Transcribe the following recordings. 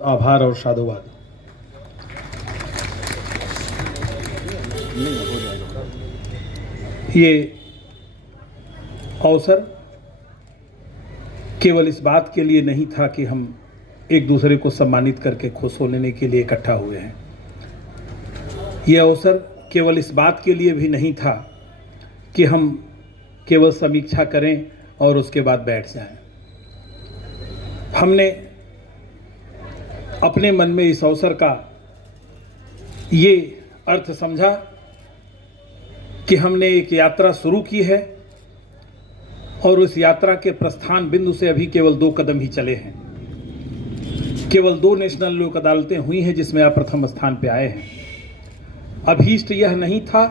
आभार और साधुवाद। ये अवसर केवल इस बात के लिए नहीं था कि हम एक दूसरे को सम्मानित करके खुश होने के लिए इकट्ठा हुए हैं। यह अवसर केवल इस बात के लिए भी नहीं था कि हम केवल समीक्षा करें और उसके बाद बैठ जाएं। हमने अपने मन में इस अवसर का ये अर्थ समझा कि हमने एक यात्रा शुरू की है और उस यात्रा के प्रस्थान बिंदु से अभी केवल 2 कदम ही चले हैं। केवल 2 नेशनल लोक अदालतें हुई हैं जिसमें आप प्रथम स्थान पे आए हैं। अभीष्ट यह नहीं था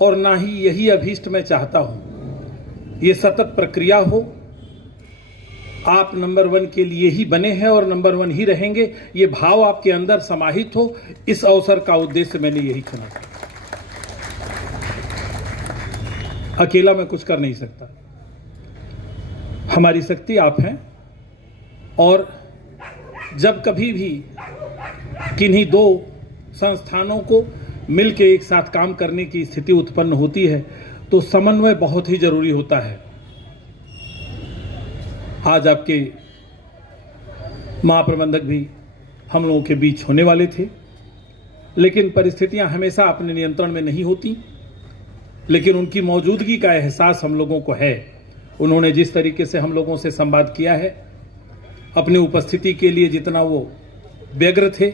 और ना ही यही अभीष्ट मैं चाहता हूं। ये सतत प्रक्रिया हो। आप नंबर 1 के लिए ही बने हैं और नंबर 1 ही रहेंगे, ये भाव आपके अंदर समाहित हो। इस अवसर का उद्देश्य मैंने यही चुना था। अकेला मैं कुछ कर नहीं सकता। हमारी शक्ति आप हैं और जब कभी भी किन्हीं 2 संस्थानों को मिलकर एक साथ काम करने की स्थिति उत्पन्न होती है तो समन्वय बहुत ही जरूरी होता है। आज आपके महाप्रबंधक भी हम लोगों के बीच होने वाले थे, लेकिन परिस्थितियां हमेशा अपने नियंत्रण में नहीं होती। लेकिन उनकी मौजूदगी का एहसास हम लोगों को है। उन्होंने जिस तरीके से हम लोगों से संवाद किया है, अपनी उपस्थिति के लिए जितना वो व्यग्र थे,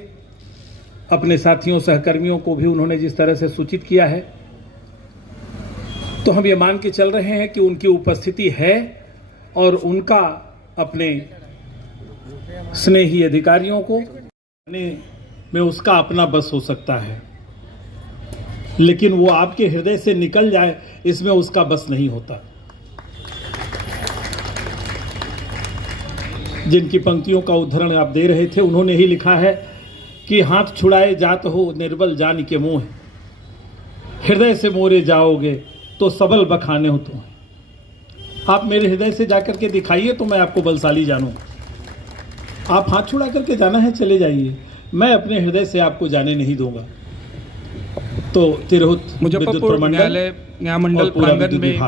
अपने साथियों सहकर्मियों को भी उन्होंने जिस तरह से सूचित किया है, तो हम ये मान के चल रहे हैं कि उनकी उपस्थिति है और उनका अपने स्नेही अधिकारियों को में उसका अपना बस हो सकता है, लेकिन वो आपके हृदय से निकल जाए इसमें उसका बस नहीं होता। जिनकी पंक्तियों का उद्धरण आप दे रहे थे, उन्होंने ही लिखा है कि हाथ छुड़ाए जात हो निर्बल जान के मुँह, हृदय से मोरे जाओगे तो सबल बखाने हो तुम। आप मेरे हृदय से जाकर के दिखाइए तो मैं आपको बलशाली जानूंगा। आप हाथ छुड़ा करके जाना है चले जाइए, मैं अपने हृदय से आपको जाने नहीं दूंगा। तो तिरहुत मुजफ्फरपुर न्यायमंडल प्रांगण में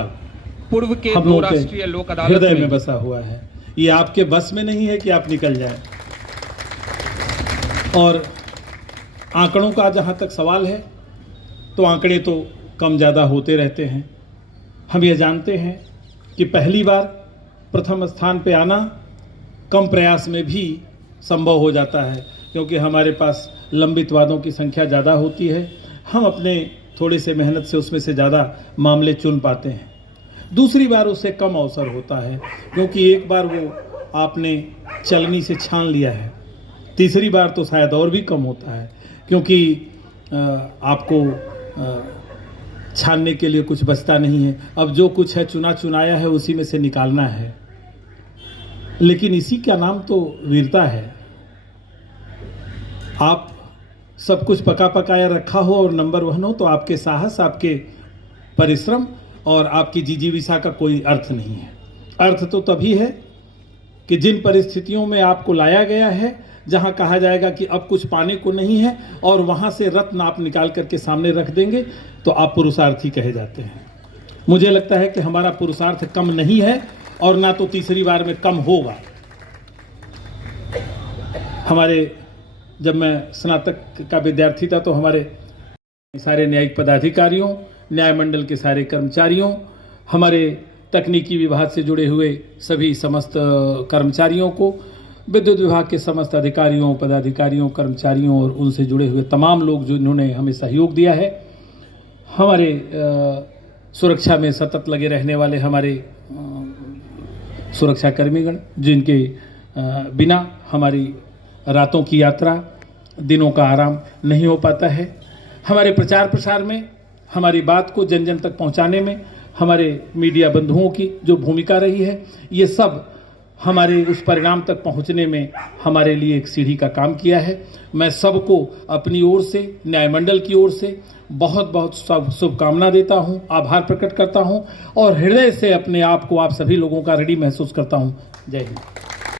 पूर्व के 2 राष्ट्रीय लोक अदालत हृदय में बसा हुआ है। ये आपके बस में नहीं है कि आप निकल जाएं। और आंकड़ों का जहां तक सवाल है तो आंकड़े तो कम ज़्यादा होते रहते हैं। हम ये जानते हैं कि पहली बार प्रथम स्थान पे आना कम प्रयास में भी संभव हो जाता है, क्योंकि हमारे पास लंबित वादों की संख्या ज़्यादा होती है। हम अपने थोड़े से मेहनत से उसमें से ज़्यादा मामले चुन पाते हैं। दूसरी बार उससे कम अवसर होता है, क्योंकि एक बार वो आपने चलनी से छान लिया है। तीसरी बार तो शायद और भी कम होता है, क्योंकि आपको छानने के लिए कुछ बचता नहीं है। अब जो कुछ है चुना चुनाया है उसी में से निकालना है। लेकिन इसी का नाम तो वीरता है। आप सब कुछ पका पकाया रखा हो और नंबर 1 हो तो आपके साहस, आपके परिश्रम और आपकी जिजीविषा का कोई अर्थ नहीं है। अर्थ तो तभी है कि जिन परिस्थितियों में आपको लाया गया है, जहां कहा जाएगा कि अब कुछ पाने को नहीं है और वहां से रत्न आप निकाल करके सामने रख देंगे, तो आप पुरुषार्थी कहे जाते हैं। मुझे लगता है कि हमारा पुरुषार्थ कम नहीं है और ना तो तीसरी बार में कम होगा। जब मैं स्नातक का विद्यार्थी था तो हमारे सारे न्यायिक पदाधिकारियों, न्यायमंडल के सारे कर्मचारियों, हमारे तकनीकी विभाग से जुड़े हुए सभी समस्त कर्मचारियों को, विद्युत विभाग के समस्त अधिकारियों, पदाधिकारियों, कर्मचारियों और उनसे जुड़े हुए तमाम लोग जो इन्होंने हमें सहयोग दिया है, हमारे सुरक्षा में सतत लगे रहने वाले हमारे सुरक्षा कर्मीगण, जिनके बिना हमारी रातों की यात्रा, दिनों का आराम नहीं हो पाता है। हमारे प्रचार प्रसार में, हमारी बात को जन जन तक पहुंचाने में हमारे मीडिया बंधुओं की जो भूमिका रही है, ये सब हमारे उस परिणाम तक पहुंचने में हमारे लिए एक सीढ़ी का काम किया है। मैं सबको अपनी ओर से, न्यायमंडल की ओर से बहुत बहुत शुभकामना देता हूं, आभार प्रकट करता हूं और हृदय से अपने आप को आप सभी लोगों का ऋणी महसूस करता हूं। जय हिंद।